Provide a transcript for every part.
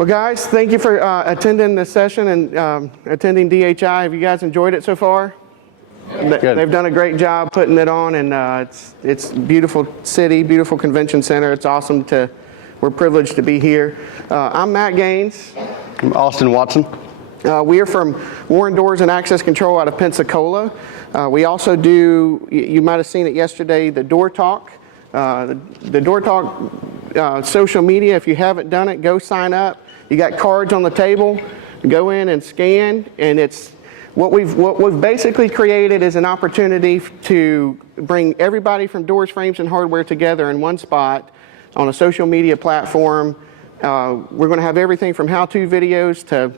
Well, guys, thank you for attending this session and attending DHI. Have you guys enjoyed it so far? Good. They've done a great job putting it on, and it's beautiful city, beautiful convention center. It's awesome we're privileged to be here. I'm Matt Gaines. I'm Austin Watson. We are from Warren Doors and Access Control out of Pensacola. We also do, you might have seen it yesterday, the Door Talk. The Door Talk social media, if you haven't done it, go sign up. You got cards on the table, go in and scan, and it's what we've basically created is an opportunity to bring everybody from doors, frames, and hardware together in one spot on a social media platform. We're going to have everything from how-to videos to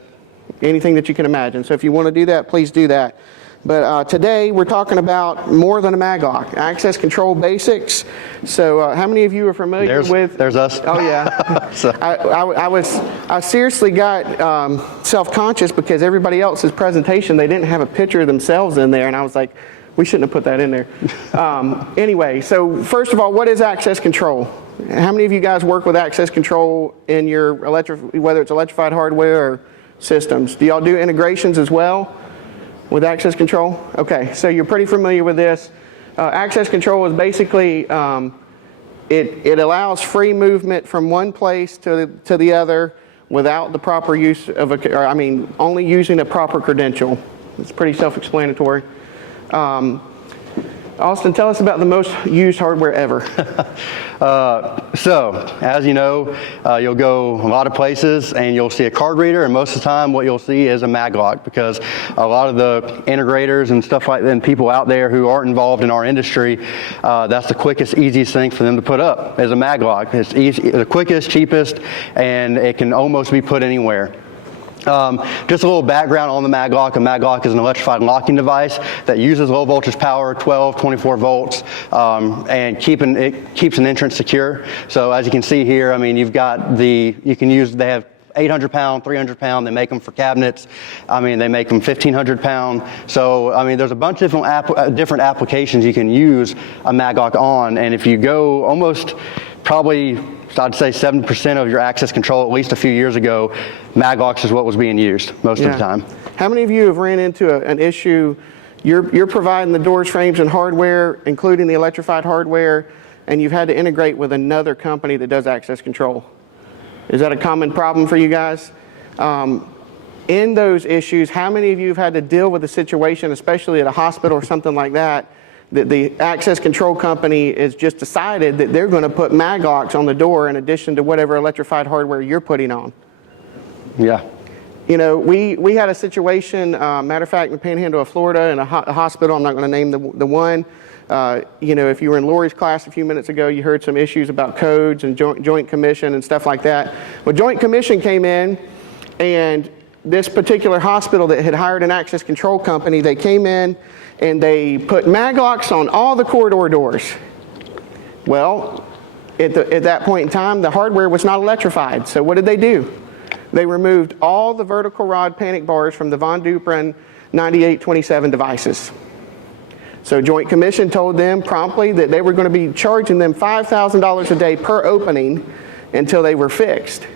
anything that you can imagine. So if you want to do that, please do that. But today we're talking about more than a Maglock, access control basics. So how many of you are familiar with? There's us. Oh yeah. So. I seriously got self-conscious because everybody else's presentation, they didn't have a picture of themselves in there, and I was like, we shouldn't have put that in there. Anyway, so first of all, what is access control? How many of you guys work with access control in your whether it's electrified hardware or systems? Do y'all do integrations as well with access control? Okay, so you're pretty familiar with this. Access control is basically, it allows free movement from one place to the other without the proper use of only using a proper credential. It's pretty self-explanatory. Austin, tell us about the most used hardware ever. So, as you know, you'll go a lot of places and you'll see a card reader, and most of the time what you'll see is a Maglock, because a lot of the integrators and stuff like that, and people out there who aren't involved in our industry, that's the quickest, easiest thing for them to put up is a Maglock. It's easy, the quickest, cheapest, and it can almost be put anywhere. Just a little background on the Maglock. A Maglock is an electrified locking device that uses low voltage power, 12, 24 volts, and it keeps an entrance secure. So as you can see here, I mean, you've got they have 800 pound, 300 pound, they make them for cabinets. I mean, they make them 1,500 pound. So, I mean, there's a bunch of different applications you can use a Maglock on, and if you go almost probably, I'd say 70% of your access control, at least a few years ago, Maglocks is what was being used most of the time. How many of you have ran into an issue, you're providing the doors, frames, and hardware, including the electrified hardware, and you've had to integrate with another company that does access control? Is that a common problem for you guys? In those issues, how many of you have had to deal with a situation, especially at a hospital or something like that, that the access control company has just decided that they're going to put Maglocks on the door in addition to whatever electrified hardware you're putting on? Yeah. You know, we had a situation, matter of fact, in the Panhandle of Florida, in a hospital. I'm not going to name the one. You know, if you were in Lori's class a few minutes ago, you heard some issues about codes and joint commission and stuff like that. Well, joint commission came in, and this particular hospital that had hired an access control company, they came in and they put Maglocks on all the corridor doors. Well, at that point in time, the hardware was not electrified. So what did they do? They removed all the vertical rod panic bars from the Von Duprin 9827 devices. So Joint Commission told them promptly that they were going to be charging them $5,000 a day per opening until they were fixed.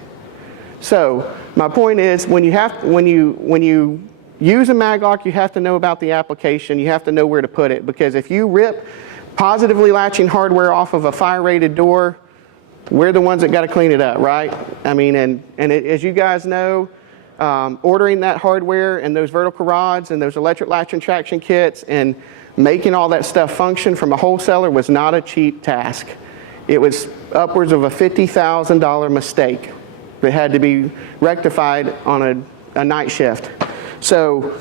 So my point is, when you use a Maglock, you have to know about the application. You have to know where to put it, because if you rip positively latching hardware off of a fire-rated door, we're the ones that got to clean it up, right? I mean, as you guys know, ordering that hardware and those vertical rods and those electric latch and traction kits and making all that stuff function from a wholesaler was not a cheap task. It was upwards of a $50,000 mistake that had to be rectified on a night shift. So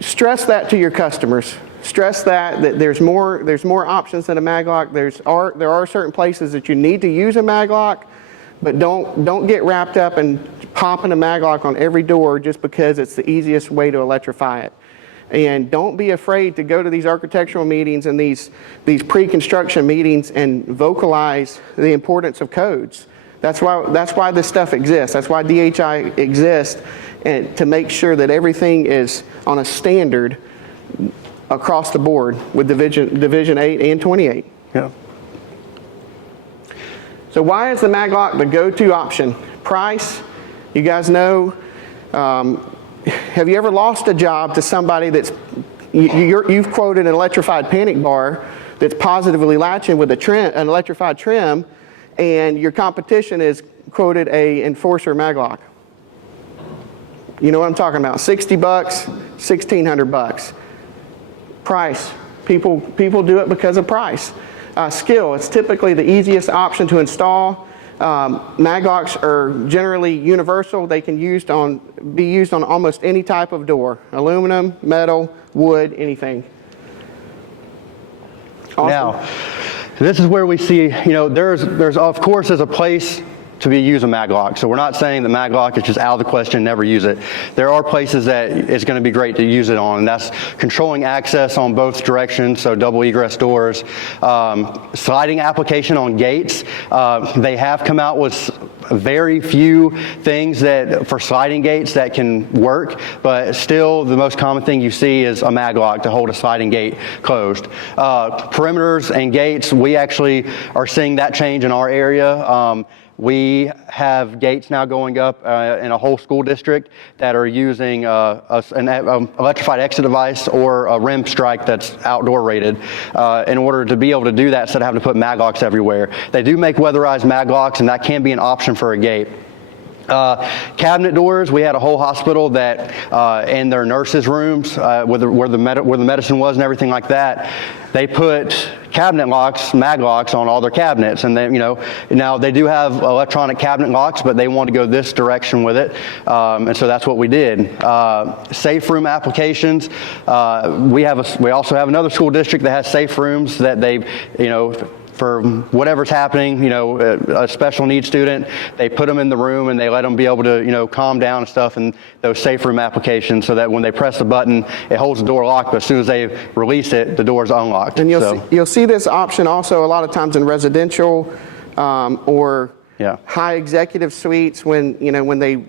stress that to your customers. Stress that there's more options than a Maglock. There are certain places that you need to use a Maglock, but don't get wrapped up in popping a Maglock on every door just because it's the easiest way to electrify it. And don't be afraid to go to these architectural meetings and these pre-construction meetings and vocalize the importance of codes. That's why this stuff exists. That's why DHI exists, and to make sure that everything is on a standard across the board with Division 8 and 28. Yeah. So why is the Maglock the go-to option? Price, you guys know, have you ever lost a job to somebody that's, you've quoted an electrified panic bar that's positively latching with an electrified trim, and your competition is quoted a enforcer Maglock. You know what I'm talking about? 60 bucks, 1,600 bucks. Price. People do it because of price. Skill. It's typically the easiest option to install. Maglocks are generally universal. They can be used on almost any type of door. Aluminum, metal, wood, anything. Awesome. Now, this is where we see, you know, there's of course there's a place to be use a Maglock. So we're not saying that Maglock is just out of the question, never use it. There are places that it's going to be great to use it on, and that's controlling access on both directions, so double egress doors. Sliding application on gates. They have come out with very few things that for sliding gates that can work, but still the most common thing you see is a Maglock to hold a sliding gate closed. Perimeters and gates, we actually are seeing that change in our area. We have gates now going up in a whole school district that are using an electrified exit device or a rim strike that's outdoor rated in order to be able to do that instead of having to put Maglocks everywhere. They do make weatherized Maglocks, and that can be an option for a gate. Cabinet doors, we had a whole hospital that in their nurses' rooms where the medicine was and everything like that, they put cabinet locks, Maglocks on all their cabinets, and they, you know, now they do have electronic cabinet locks, but they want to go this direction with it, and so that's what we did. Safe room applications, we also have another school district that has safe rooms that they've, you know, for whatever's happening, you know, a special needs student, they put them in the room and they let them be able to, you know, calm down and stuff in those safe room applications so that when they press the button, it holds the door locked, but as soon as they release it, the door's unlocked. And you'll see this option also a lot of times in residential or high executive suites when, you know, when they,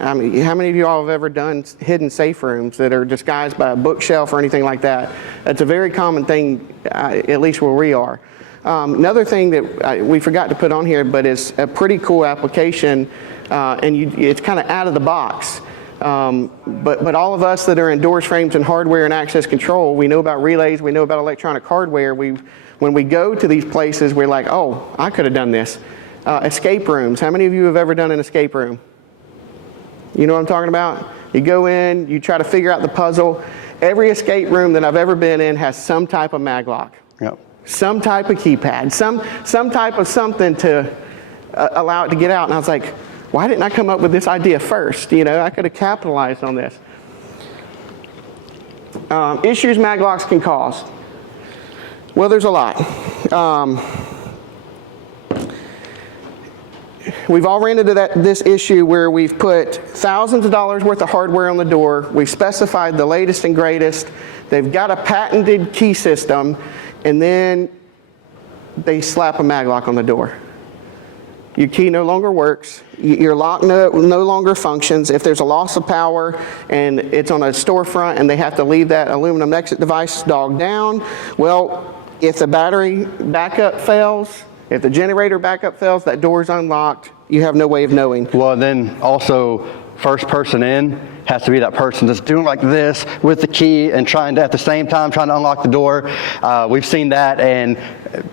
I mean, how many of you all have ever done hidden safe rooms that are disguised by a bookshelf or anything like that? It's a very common thing, at least where we are. Another thing that we forgot to put on here, but is a pretty cool application, and it's kind of out of the box. But all of us that are in doors, frames, and hardware and access control, we know about relays, we know about electronic hardware. When we go to these places, we're like, oh, I could have done this. Escape rooms. How many of you have ever done an escape room? You know what I'm talking about? You go in, you try to figure out the puzzle. Every escape room that I've ever been in has some type of Maglock. Yep. Some type of keypad, some type of something to allow it to get out. And I was like, why didn't I come up with this idea first? You know, I could have capitalized on this. Issues Maglocks can cause. Well, there's a lot. We've all ran into this issue where we've put thousands of dollars worth of hardware on the door. We've specified the latest and greatest. They've got a patented key system, and then they slap a Maglock on the door. Your key no longer works. Your lock no longer functions. If there's a loss of power and it's on a storefront and they have to leave that aluminum exit device dogged down, well, if the battery backup fails, if the generator backup fails, that door's unlocked. You have no way of knowing. Well, then also, first person in has to be that person that's doing like this with the key and trying to, at the same time, trying to unlock the door. We've seen that, and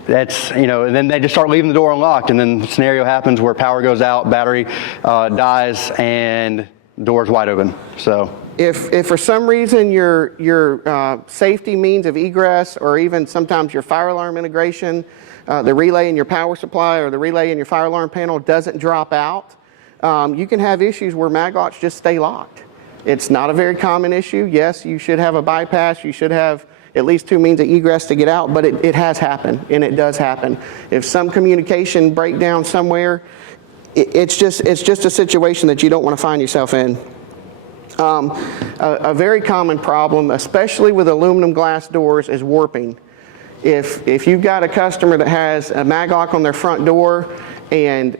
that's, you know, and then they just start leaving the door unlocked, and then the scenario happens where power goes out, battery dies, and door's wide open. So if for some reason your safety means of egress, or even sometimes your fire alarm integration, the relay in your power supply or the relay in your fire alarm panel doesn't drop out, you can have issues where Maglocks just stay locked. It's not a very common issue. Yes, you should have a bypass. You should have at least two means of egress to get out, but it has happened, and it does happen. If some communication breakdown somewhere, it's just a situation that you don't want to find yourself in. A very common problem, especially with aluminum glass doors, is warping. If you've got a customer that has a Maglock on their front door and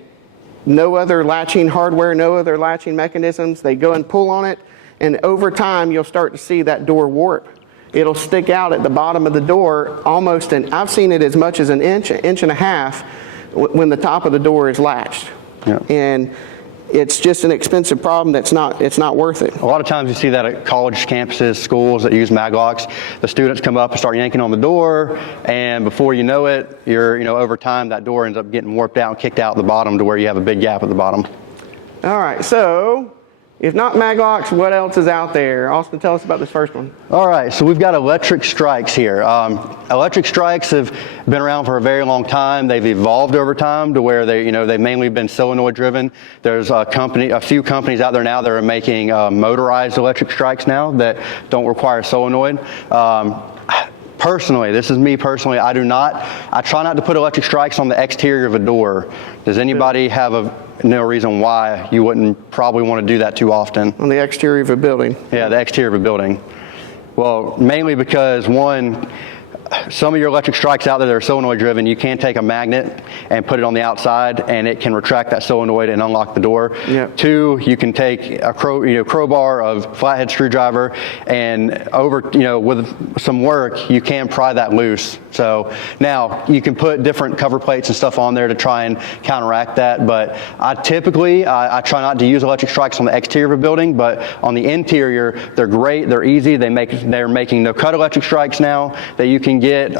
no other latching hardware, no other latching mechanisms, they go and pull on it, and over time you'll start to see that door warp. It'll stick out at the bottom of the door almost, and I've seen it as much as an inch and a half when the top of the door is latched. Yeah. And it's just an expensive problem it's not worth it. A lot of times you see that at college campuses, schools that use Maglocks. The students come up and start yanking on the door, and before you know it, over time that door ends up getting warped out and kicked out the bottom to where you have a big gap at the bottom. All right, so if not Maglocks, what else is out there? Austin, tell us about this first one. All right, so we've got electric strikes here. Electric strikes have been around for a very long time. They've evolved over time to where they've mainly been solenoid driven. There's a few companies out there now that are making motorized electric strikes now that don't require solenoid. Personally, this is me personally, I try not to put electric strikes on the exterior of a door. Does anybody have no reason why you wouldn't probably want to do that too often? On the exterior of a building? Yeah, the exterior of a building. Well, mainly because one, some of your electric strikes out there that are solenoid driven, you can take a magnet and put it on the outside and it can retract that solenoid and unlock the door. Yep. Two, you can take a crowbar of flathead screwdriver and with some work, you can pry that loose. So now you can put different cover plates and stuff on there to try and counteract that. But I typically try not to use electric strikes on the exterior of a building, but on the interior, they're great, they're easy. They're making no cut electric strikes now that you can get,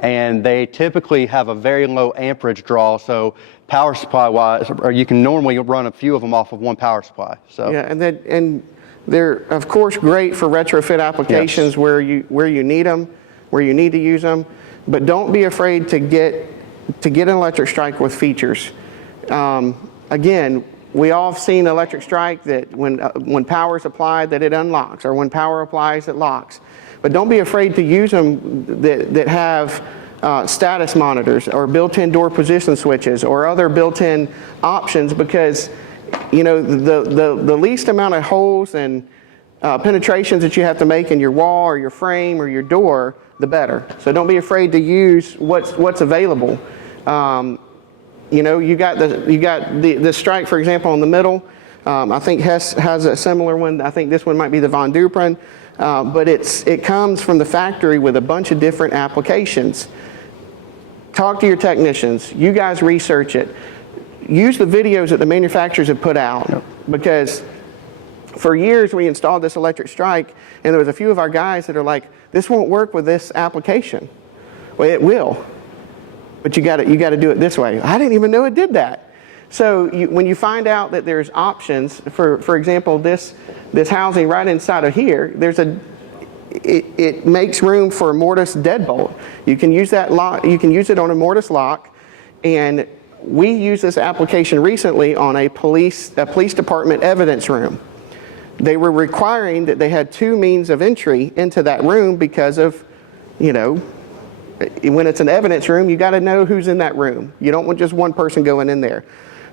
and they typically have a very low amperage draw, so power supply wise, or you can normally run a few of them off of one power supply. So yeah, and they're of course great for retrofit applications. Yes. where you need them, where you need to use them, but don't be afraid to get an electric strike with features. Again, we all have seen electric strike that when power is applied that it unlocks, or when power applies it locks. But don't be afraid to use them that have status monitors or built-in door position switches or other built-in options, because the least amount of holes and penetrations that you have to make in your wall or your frame or your door, the better. So don't be afraid to use what's available. You got the strike, for example, in the middle. I think Hess has a similar one. I think this one might be the Von Duprin. But it comes from the factory with a bunch of different applications. Talk to your technicians. You guys research it. Use the videos that the manufacturers have put out. Yep. Because for years we installed this electric strike, and there was a few of our guys that are like, this won't work with this application. Well, it will. But you got to do it this way. I didn't even know it did that. So when you find out that there's options, for example, this housing right inside of here, it makes room for a mortise deadbolt. You can use that lock. You can use it on a mortise lock, and we used this application recently on a police department evidence room. They were requiring that they had two means of entry into that room because of, when it's an evidence room, you got to know who's in that room. You don't want just one person going in there.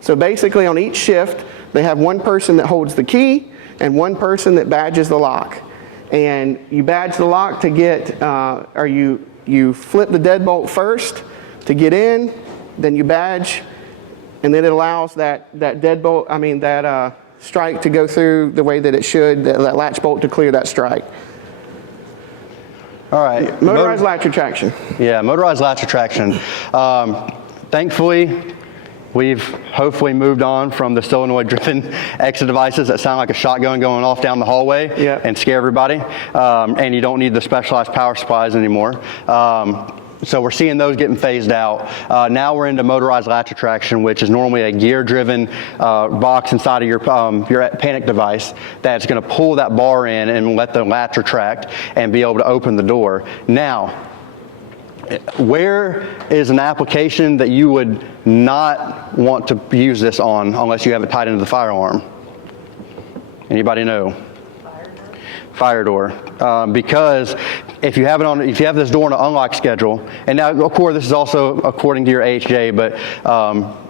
So basically on each shift, they have one person that holds the key and one person that badges the lock. And you badge the lock to get, or you flip the deadbolt first to get in, then you badge, and then it allows that deadbolt, that strike to go through the way that it should, that latch bolt to clear that strike. All right. Motorized latch retraction. Yeah, motorized latch retraction. Thankfully, we've hopefully moved on from the solenoid-driven exit devices that sound like a shotgun going off down the hallway. Yep. And scare everybody. And you don't need the specialized power supplies anymore. So we're seeing those getting phased out. Now we're into motorized latch retraction, which is normally a gear-driven box inside of your panic device that's going to pull that bar in and let the latch retract and be able to open the door. Now, where is an application that you would not want to use this on unless you have it tied into the fire alarm? Anybody know? Fire door. Because if you have this door on an unlock schedule, and now of course this is also according to your AHJ,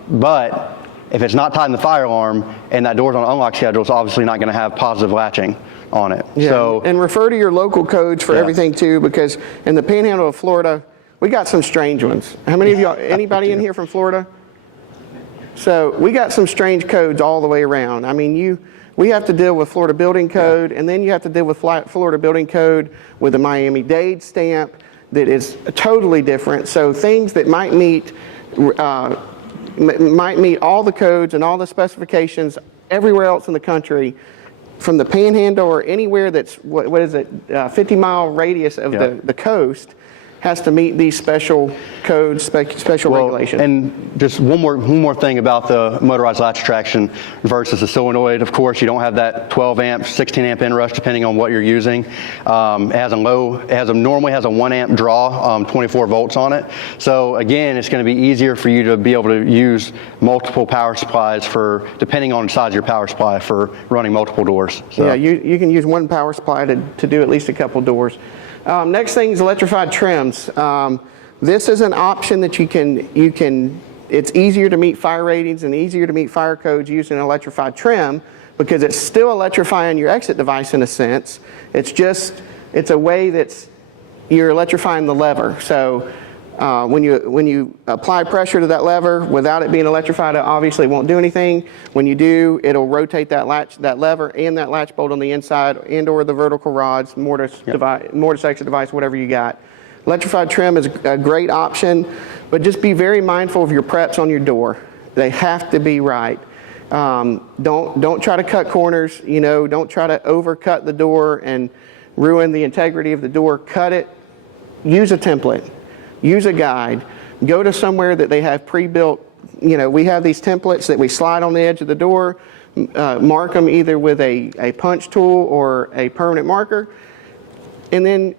but if it's not tied in the fire alarm and that door's on an unlock schedule, it's obviously not going to have positive latching on it. Yeah, so, and refer to your local codes for everything too, because in the Panhandle of Florida, we got some strange ones. How many of y'all, anybody in here from Florida? So we got some strange codes all the way around. We have to deal with Florida Building Code, and then you have to deal with Florida Building Code with a Miami-Dade stamp that is totally different. So things that might meet might meet all the codes and all the specifications everywhere else in the country, from the Panhandle or anywhere that's, what is it, 50-mile radius of the coast, has to meet these special codes, special regulations. And just one more thing about the motorized latch attraction versus the solenoid. Of course, you don't have that 12 amp, 16 amp inrush depending on what you're using. It normally has a 1 amp draw, 24 volts on it. So again, it's going to be easier for you to be able to use multiple power supplies depending on the size of your power supply for running multiple doors. So. Yeah, you can use one power supply to do at least a couple doors. Next thing is electrified trims. This is an option that you can, it's easier to meet fire ratings and easier to meet fire codes using an electrified trim because it's still electrifying your exit device in a sense. It's a way you're electrifying the lever. So when you apply pressure to that lever without it being electrified, it obviously won't do anything. When you do, it'll rotate that lever and that latch bolt on the inside and or the vertical rods, mortise exit device, whatever you got. Electrified trim is a great option, but just be very mindful of your preps on your door. They have to be right. Don't try to cut corners, don't try to overcut the door and ruin the integrity of the door. Cut it, use a template. Use a guide. Go to somewhere that they have pre-built, we have these templates that we slide on the edge of the door, mark them either with a punch tool or a permanent marker, and then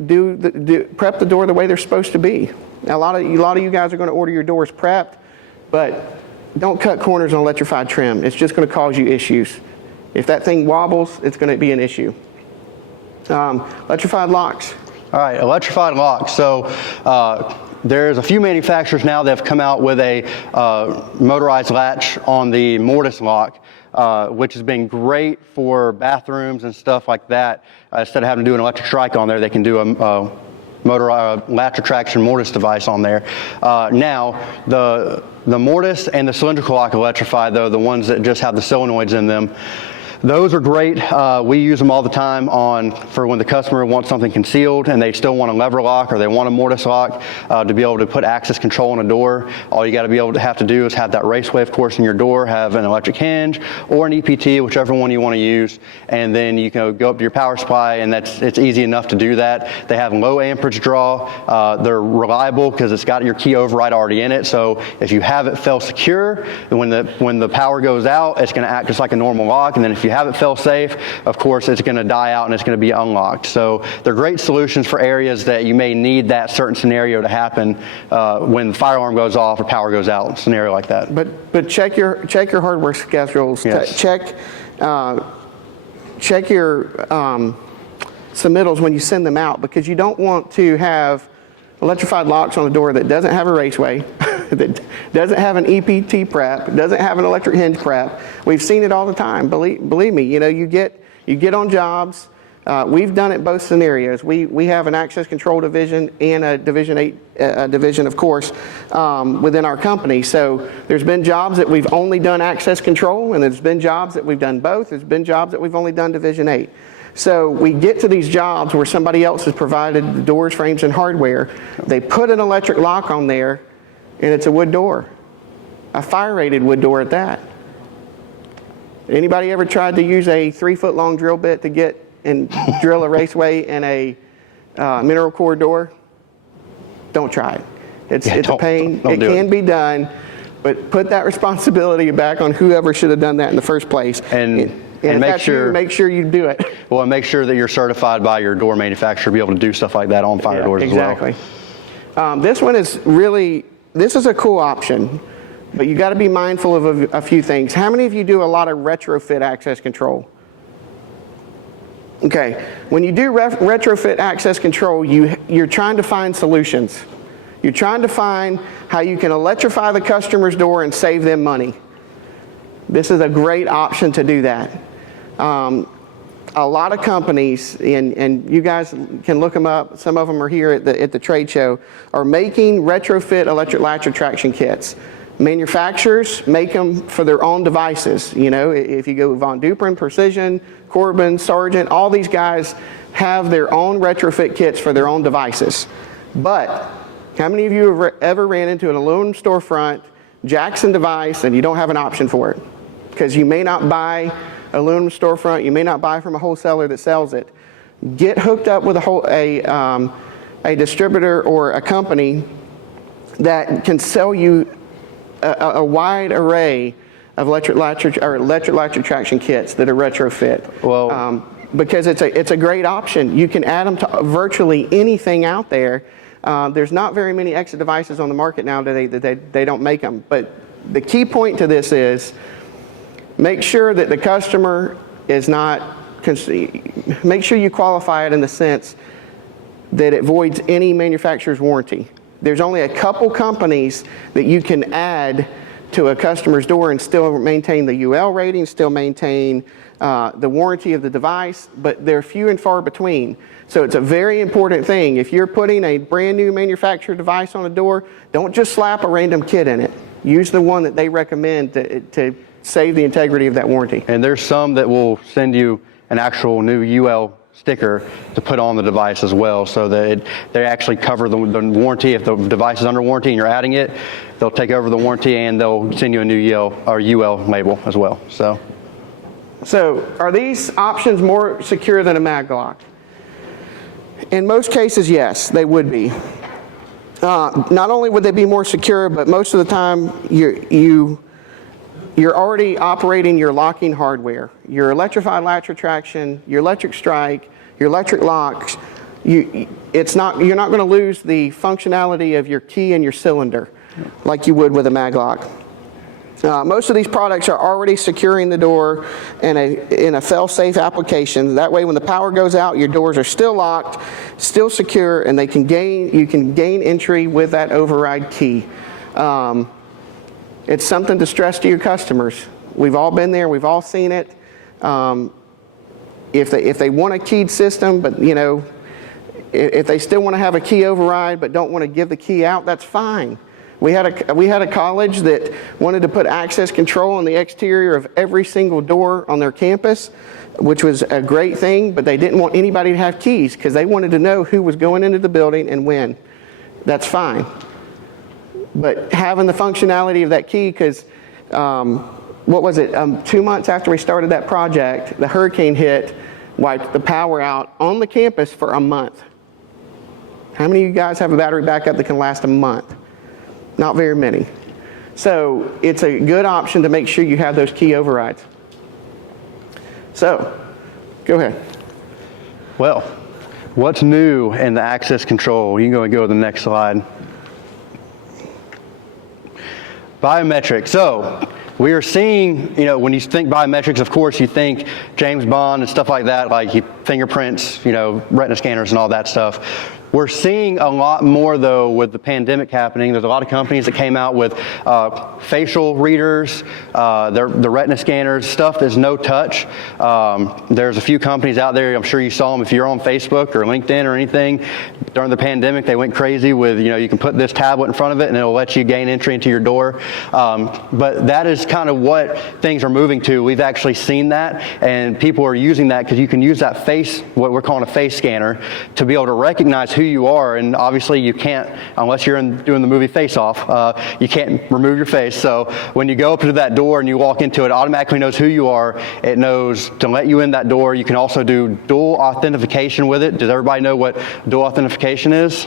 prep the door the way they're supposed to be. Now, a lot of you guys are going to order your doors prepped, but don't cut corners on electrified trim. It's just going to cause you issues. If that thing wobbles, it's going to be an issue. Electrified locks. All right, electrified locks. So there's a few manufacturers now that have come out with a motorized latch on the mortise lock, which has been great for bathrooms and stuff like that. Instead of having to do an electric strike on there, they can do a latch attraction mortise device on there. Now, the mortise and the cylindrical lock electrified, though, the ones that just have the solenoids in them, those are great. We use them all the time for when the customer wants something concealed and they still want a lever lock or they want a mortise lock to be able to put access control on a door. All you got to have to do is have that raceway, of course, in your door, have an electric hinge or an EPT, whichever one you want to use, and then you can go up to your power supply, and it's easy enough to do that. They have low amperage draw. They're reliable because it's got your key override already in it. So if you have it fail secure, when the power goes out, it's going to act just like a normal lock, and then if you have it fail safe, of course, it's going to die out and it's going to be unlocked. So they're great solutions for areas that you may need that certain scenario to happen when the fire alarm goes off or power goes out, scenario like that. But check your hardware schedules. Yes. Check your submittals when you send them out, because you don't want to have electrified locks on a door that doesn't have a raceway, that doesn't have an EPT prep, doesn't have an electric hinge prep. We've seen it all the time. Believe me, you get on jobs. We've done it both scenarios. We have an access control division and a division 8 division, of course, within our company. So there's been jobs that we've only done access control, and there's been jobs that we've done both. There's been jobs that we've only done division 8. So we get to these jobs where somebody else has provided the doors, frames, and hardware. They put an electric lock on there, and it's a wood door, a fire-rated wood door at that. Anybody ever tried to use a 3-foot long drill bit to get and drill a raceway in a mineral core door? Don't try it. It's a pain. It can be done, but put that responsibility back on whoever should have done that in the first place. And make sure you do it. Well, and make sure that you're certified by your door manufacturer to be able to do stuff like that on fire doors as well. Exactly. This one is this is a cool option, but you got to be mindful of a few things. How many of you do a lot of retrofit access control? Okay, when you do retrofit access control, you're trying to find solutions. You're trying to find how you can electrify the customer's door and save them money. This is a great option to do that. A lot of companies, and you guys can look them up, some of them are here at the trade show, are making retrofit electric latch attraction kits. Manufacturers make them for their own devices. If you go Von Duprin, Precision, Corbin, Sargent, all these guys have their own retrofit kits for their own devices. But how many of you have ever ran into an aluminum storefront Jackson device and you don't have an option for it, because you may not buy aluminum storefront, you may not buy from a wholesaler that sells it. Get hooked up with a distributor or a company that can sell you a wide array of electric latch retraction kits that are retrofit. Well, because it's a great option. You can add them to virtually anything out there. There's not very many exit devices on the market now that they don't make them. But the key point to this is make sure that the customer is not, make sure you qualify it in the sense that it voids any manufacturer's warranty. There's only a couple companies that you can add to a customer's door and still maintain the UL rating, still maintain the warranty of the device, but they're few and far between. So it's a very important thing. If you're putting a brand new manufactured device on a door, don't just slap a random kit in it. Use the one that they recommend to save the integrity of that warranty. And there's some that will send you an actual new UL sticker to put on the device as well, so that they actually cover the warranty. If the device is under warranty and you're adding it, they'll take over the warranty and they'll send you a new UL label as well. So are these options more secure than a Maglock? In most cases, yes, they would be. Not only would they be more secure, but most of the time you're already operating your locking hardware, your electrified latch retraction, your electric strike, your electric locks. You're not going to lose the functionality of your key and your cylinder like you would with a Maglock. Most of these products are already securing the door in a fail-safe application. That way, when the power goes out, your doors are still locked, still secure, and you can gain entry with that override key. It's something to stress to your customers. We've all been there. We've all seen it. If they want a keyed system, but if they still want to have a key override but don't want to give the key out, that's fine. We had a college that wanted to put access control on the exterior of every single door on their campus, which was a great thing, but they didn't want anybody to have keys because they wanted to know who was going into the building and when. That's fine. But having the functionality of that key, because what was it, 2 months after we started that project, the hurricane hit, wiped the power out on the campus for a month. How many of you guys have a battery backup that can last a month? Not very many. So it's a good option to make sure you have those key overrides. So, go ahead. Well, what's new in the access control? You can go to the next slide. Biometrics. So we are seeing, when you think biometrics, of course, you think James Bond and stuff like that, like fingerprints, retina scanners and all that stuff. We're seeing a lot more, though, with the pandemic happening. There's a lot of companies that came out with facial readers, the retina scanners, stuff that's no touch. There's a few companies out there, I'm sure you saw them if you're on Facebook or LinkedIn or anything. During the pandemic, they went crazy with, you can put this tablet in front of it and it'll let you gain entry into your door. But that is kind of what things are moving to. We've actually seen that, and people are using that because you can use that what we're calling a face scanner, to be able to recognize who you are. And obviously you can't, unless you're doing the movie Face Off, you can't remove your face. So when you go up to that door and you walk into it, it automatically knows who you are. It knows to let you in that door. You can also do dual authentication with it. Does everybody know what dual authentication is?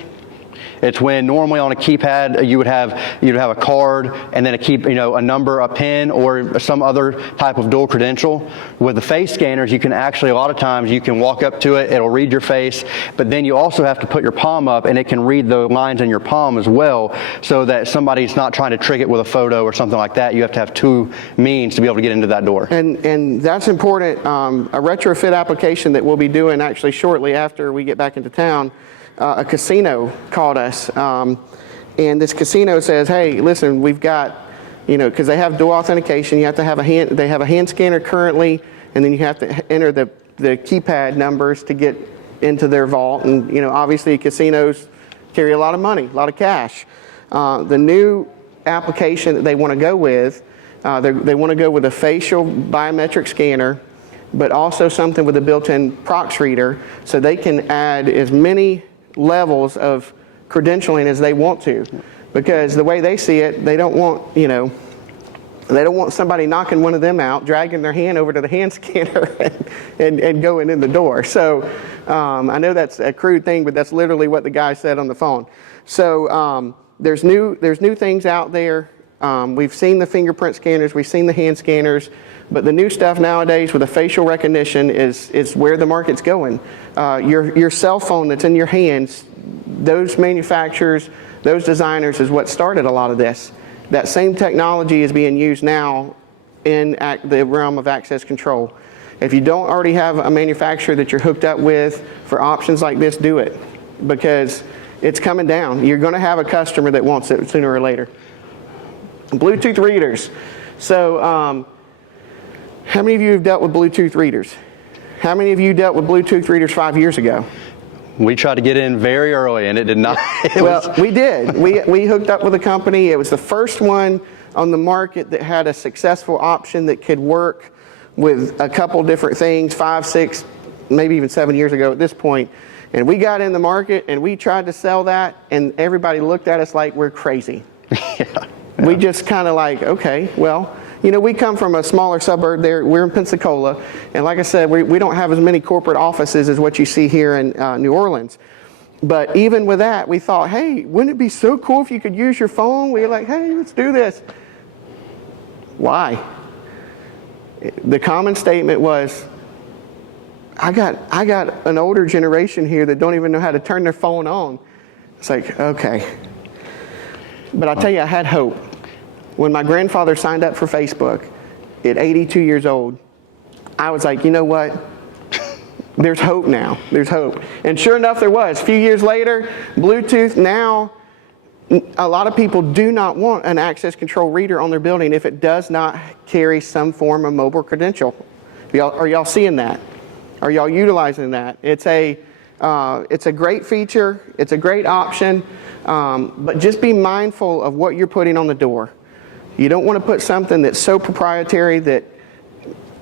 It's when normally on a keypad you'd have a card and then a number, a PIN, or some other type of dual credential. With the face scanners, you can actually, a lot of times you can walk up to it, it'll read your face, but then you also have to put your palm up and it can read the lines in your palm as well, so that somebody's not trying to trick it with a photo or something like that. You have to have two means to be able to get into that door. And that's important. A retrofit application that we'll be doing actually shortly after we get back into town. A casino called us, and this casino says, hey, listen, we've got, because they have dual authentication, you have to have they have a hand scanner currently, and then you have to enter the keypad numbers to get into their vault. And, obviously casinos carry a lot of money, a lot of cash. The new application that they want to go with, they want to go with a facial biometric scanner, but also something with a built-in prox reader, so they can add as many levels of credentialing as they want to. because the way they see it, they don't want, you know, they don't want somebody knocking one of them out, dragging their hand over to the hand scanner and going in the door. So I know that's a crude thing, but that's literally what the guy said on the phone. So there's new things out there. We've seen the fingerprint scanners, we've seen the hand scanners, but the new stuff nowadays with the facial recognition is where the market's going. Your cell phone that's in your hands, those manufacturers, those designers is what started a lot of this. That same technology is being used now in the realm of access control. If you don't already have a manufacturer that you're hooked up with for options like this, do it, because it's coming down. You're going to have a customer that wants it sooner or later. Bluetooth readers. So how many of you have dealt with Bluetooth readers? How many of you dealt with Bluetooth readers 5 years ago? We tried to get in very early, and it did not. Well, we did. We hooked up with a company. It was the first one on the market that had a successful option that could work with a couple different things, 5, 6, maybe even 7 years ago at this point. And we got in the market, and we tried to sell that, and everybody looked at us like we're crazy. Yeah. We just kind of like, okay, well, you know, we come from a smaller suburb there. We're in Pensacola. And like I said, we don't have as many corporate offices as what you see here in New Orleans. But even with that, we thought, hey, wouldn't it be so cool if you could use your phone? We were like, hey, let's do this. Why? The common statement was, I got an older generation here that don't even know how to turn their phone on. It's like, okay. But I'll tell you, I had hope. When my grandfather signed up for Facebook at 82 years old, I was like, you know what? There's hope now. There's hope. And sure enough, there was. A few years later, Bluetooth, now a lot of people do not want an access control reader on their building if it does not carry some form of mobile credential. Are y'all seeing that? Are y'all utilizing that? It's a great feature. It's a great option. But just be mindful of what you're putting on the door. You don't want to put something that's so proprietary that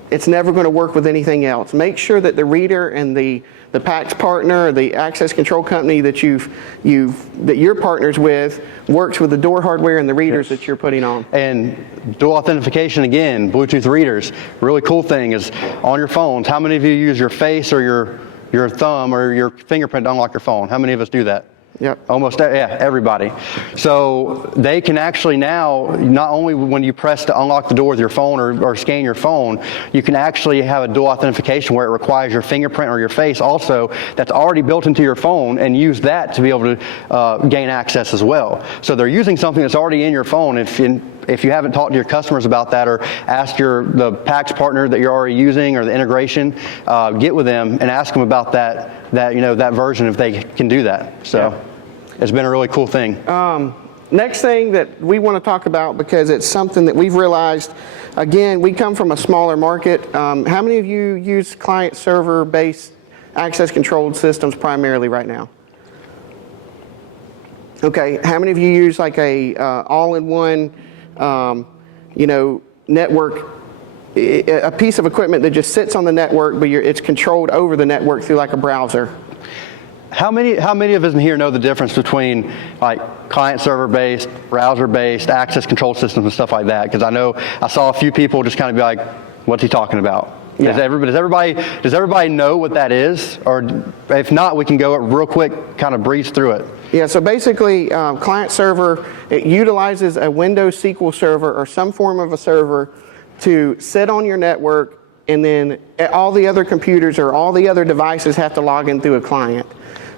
it's never going to work with anything else. Make sure that the reader and the PACS partner or the access control company that you're partners with works with the door hardware and the readers that you're putting on. And dual authentication again, Bluetooth readers. Really cool thing is on your phones, how many of you use your face or your thumb or your fingerprint to unlock your phone? How many of us do that? Yep. Almost, yeah, everybody. So they can actually now, not only when you press to unlock the door with your phone or scan your phone, you can actually have a dual authentication where it requires your fingerprint or your face also that's already built into your phone, and use that to be able to gain access as well. So they're using something that's already in your phone. If you haven't talked to your customers about that or asked the PACS partner that you're already using or the integration, get with them and ask them about that version if they can do that. So. Yeah. It's been a really cool thing. Next thing that we want to talk about, because it's something that we've realized, again, we come from a smaller market. How many of you use client-server-based access controlled systems primarily right now? Okay, how many of you use like a all-in-one, network, a piece of equipment that just sits on the network, but it's controlled over the network through like a browser? How many of us in here know the difference between like client-server-based, browser-based, access control systems and stuff like that? Because I saw a few people just kind of be like, "What's he talking about?" Yeah. Does everybody know what that is? Or if not, we can go real quick, kind of breeze through it. Yeah. So basically, client-server, it utilizes a Windows SQL server or some form of a server to sit on your network, and then all the other computers or all the other devices have to log in through a client.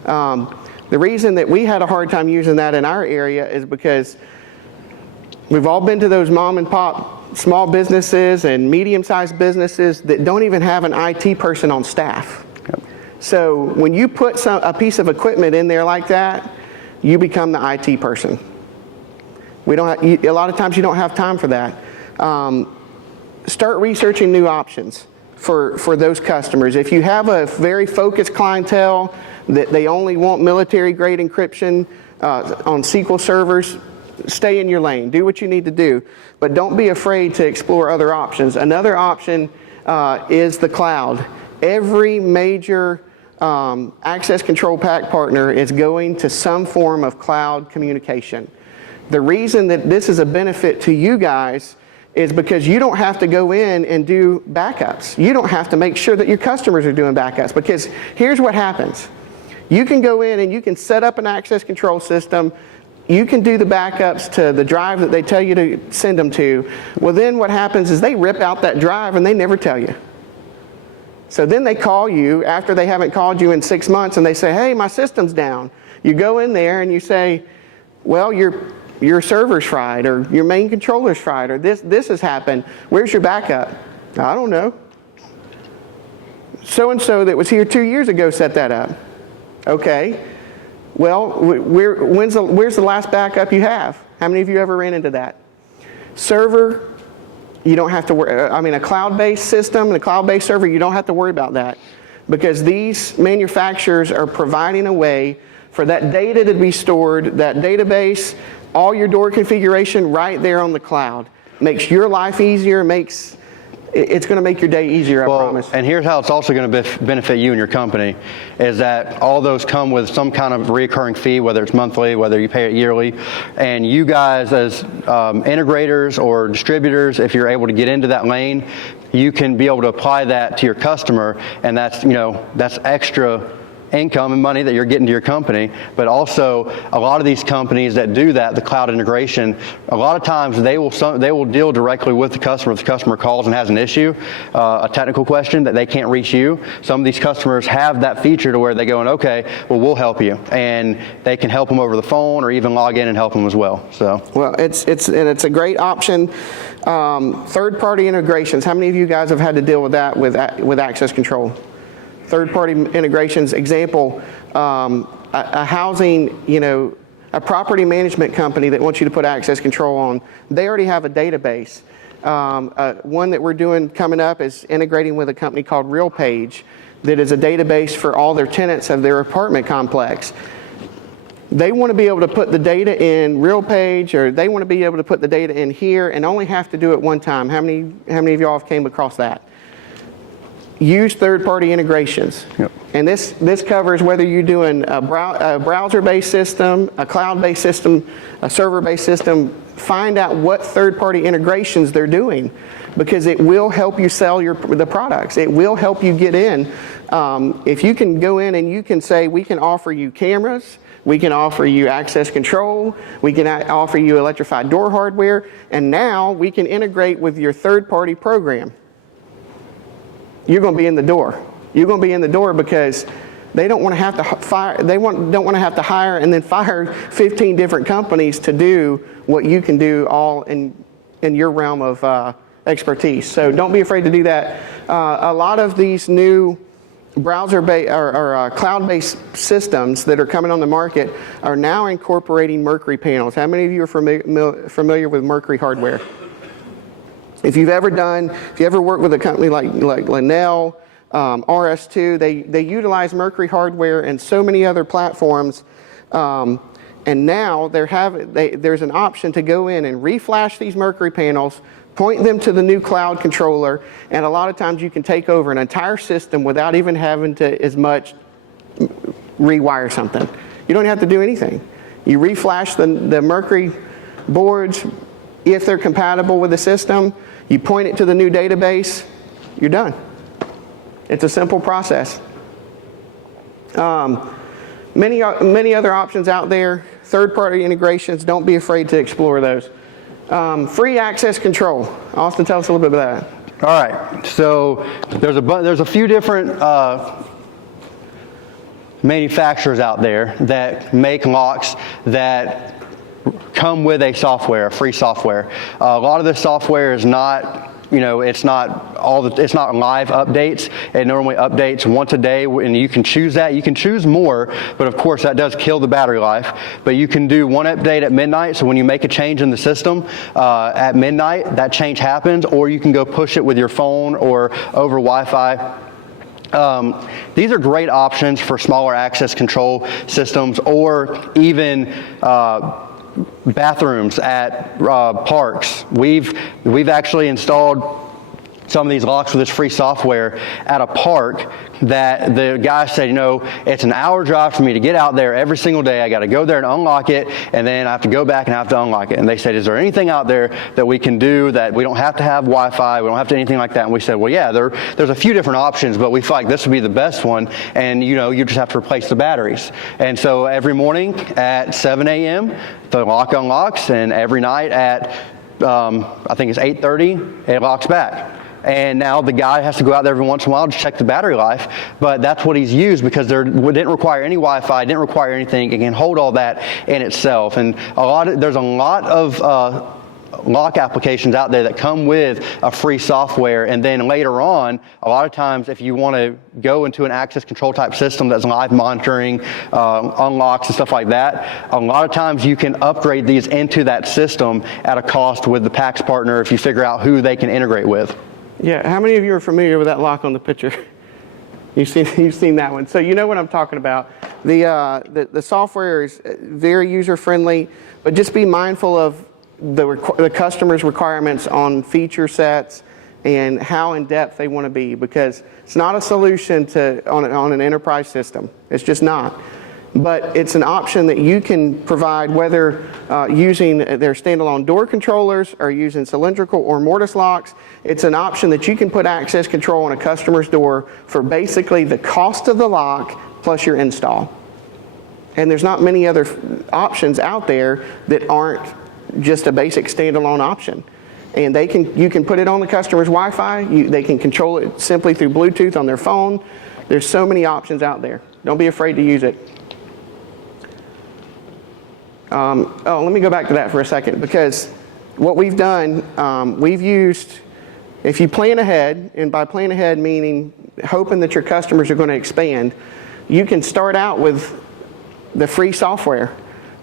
The reason that we had a hard time using that in our area is because we've all been to those mom and pop small businesses and medium-sized businesses that don't even have an IT person on staff. Yep. So when you put a piece of equipment in there like that, you become the IT person. A lot of times you don't have time for that. Start researching new options for those customers. If you have a very focused clientele that they only want military-grade encryption on SQL servers, stay in your lane. Do what you need to do. But don't be afraid to explore other options. Another option is the cloud. Every major access control PAC partner is going to some form of cloud communication. The reason that this is a benefit to you guys is because you don't have to go in and do backups. You don't have to make sure that your customers are doing backups, because here's what happens. You can go in and you can set up an access control system. You can do the backups to the drive that they tell you to send them to. Well, then what happens is they rip out that drive and they never tell you. So then they call you after they haven't called you in 6 months and they say, hey, my system's down. You go in there and you say, well, your server's fried, or your main controller's fried, or this has happened. Where's your backup? I don't know. So-and-so that was here 2 years ago set that up. Okay. Well, where's the last backup you have? How many of you ever ran into that? Server, you don't have to worry. I mean, a cloud-based system and a cloud-based server, you don't have to worry about that, because these manufacturers are providing a way for that data to be stored, that database, all your door configuration right there on the cloud. Makes your life easier, it's going to make your day easier, I promise. And here's how it's also going to benefit you and your company, is that all those come with some kind of recurring fee, whether it's monthly, whether you pay it yearly. And you guys as integrators or distributors, if you're able to get into that lane, you can be able to apply that to your customer, and that's extra income and money that you're getting to your company. But also, a lot of these companies that do that, the cloud integration, a lot of times they will deal directly with the customer. If the customer calls and has an issue, a technical question that they can't reach you, some of these customers have that feature to where they go, okay, well, we'll help you, and they can help them over the phone or even log in and help them as well. So, well, it's a great option. Third-party integrations. How many of you guys have had to deal with that with access control? Third-party integrations, example, a housing, a property management company that wants you to put access control on, they already have a database. One that we're doing coming up is integrating with a company called RealPage, that is a database for all their tenants of their apartment complex. They want to be able to put the data in RealPage, or they want to be able to put the data in here and only have to do it one time. How many of y'all have came across that? Use third-party integrations. Yep. And this covers whether you're doing a browser-based system, a cloud-based system, a server-based system. Find out what third-party integrations they're doing, because it will help you sell the products. It will help you get in. If you can go in and you can say, we can offer you cameras, we can offer you access control, we can offer you electrified door hardware, and now we can integrate with your third-party program. You're going to be in the door. You're going to be in the door because they don't want to have to fire. Don't want to have to hire and then fire 15 different companies to do what you can do all in your realm of expertise. So don't be afraid to do that. A lot of these new browser-based or cloud-based systems that are coming on the market are now incorporating Mercury panels. How many of you are familiar with Mercury hardware? If you've ever worked with a company like Linnell, RS2, they utilize Mercury hardware and so many other platforms, and now there's an option to go in and reflash these Mercury panels, point them to the new cloud controller, and a lot of times you can take over an entire system without even having to as much rewire something. You don't have to do anything. You reflash the Mercury boards. If they're compatible with the system, you point it to the new database, you're done. It's a simple process. Many other options out there. Third-party integrations, don't be afraid to explore those. Free access control. Austin, tell us a little bit about that. All right, so there's a few different manufacturers out there that make locks that come with a free software. A lot of this software is not, it's not live updates. It normally updates once a day, and you can choose that. You can choose more, but of course that does kill the battery life. But you can do one update at midnight, so when you make a change in the system at midnight, that change happens, or you can go push it with your phone or over Wi-Fi. These are great options for smaller access control systems, or even bathrooms at parks. We've actually installed some of these locks with this free software at a park that the guy said, you know, it's an hour drive for me to get out there every single day. I got to go there and unlock it, and then I have to go back and have to unlock it. And they said, is there anything out there that we can do that we don't have to have Wi-Fi, we don't have to anything like that? And we said, well, yeah, there's a few different options, but we feel like this would be the best one, and you know, you just have to replace the batteries. And so every morning at 7 a.m., the lock unlocks, and every night at, I think it's 8:30, it locks back. And now the guy has to go out there every once in a while to check the battery life, but that's what he's used because it didn't require any Wi-Fi, didn't require anything. It can hold all that in itself. And there's a lot of lock applications out there that come with a free software, and then later on, a lot of times if you want to go into an access control type system that's live monitoring, unlocks and stuff like that, a lot of times you can upgrade these into that system at a cost with the PAX partner if you figure out who they can integrate with. Yeah, how many of you are familiar with that lock on the picture? You've seen that one. So you know what I'm talking about. The software is very user-friendly, but just be mindful of the customer's requirements on feature sets and how in-depth they want to be, because it's not a solution on an enterprise system. It's just not. But it's an option that you can provide, whether using their standalone door controllers or using cylindrical or mortise locks. It's an option that you can put access control on a customer's door for basically the cost of the lock plus your install. And there's not many other options out there that aren't just a basic standalone option. And you can put it on the customer's Wi-Fi. They can control it simply through Bluetooth on their phone. There's so many options out there. Don't be afraid to use it. Let me go back to that for a second, because what we've done, we've used, if you plan ahead, and by plan ahead meaning hoping that your customers are going to expand, you can start out with the free software.